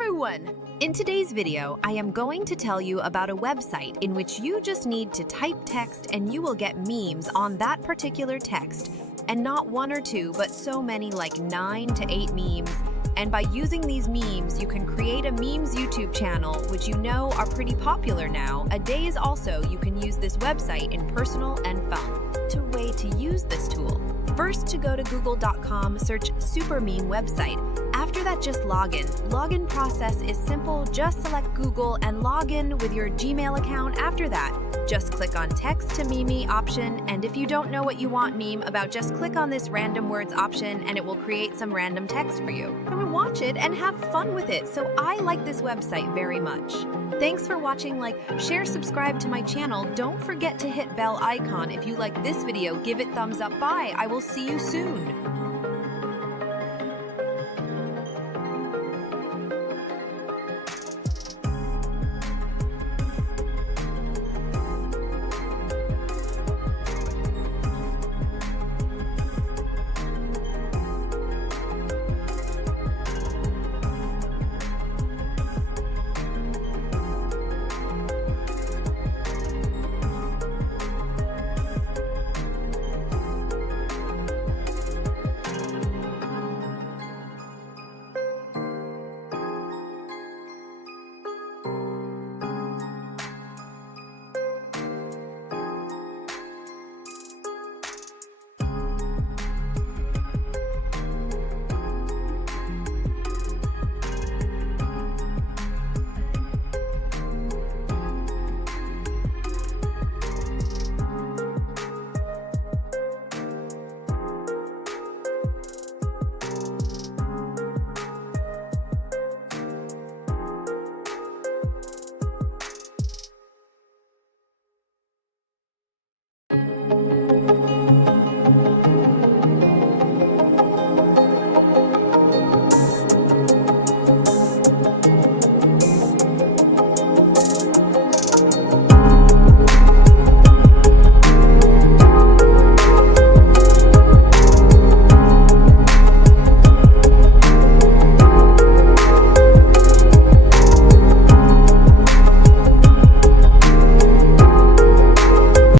everyone! In today's video, I am going to tell you about a website in which you just need to type text and you will get memes on that particular text. And not one or two, but so many like 9 to 8 memes. And by using these memes, you can create a memes YouTube channel, which you know are pretty popular now. A day is also you can use this website in personal and fun. The way to use this tool. First, to go to google.com, search Supermeme website. After that, just log in. Login process is simple. Just select Google and log in with your Gmail account. After that, just click on text to meme option, and if you don't know what you want meme about, just click on this random words option and it will create some random text for you. Watch it and have fun with it. So I like this website very much. Thanks for watching. Like, share, subscribe to my channel. Don't forget to hit bell icon. If you like this video, give it thumbs up. Bye. I will see you soon.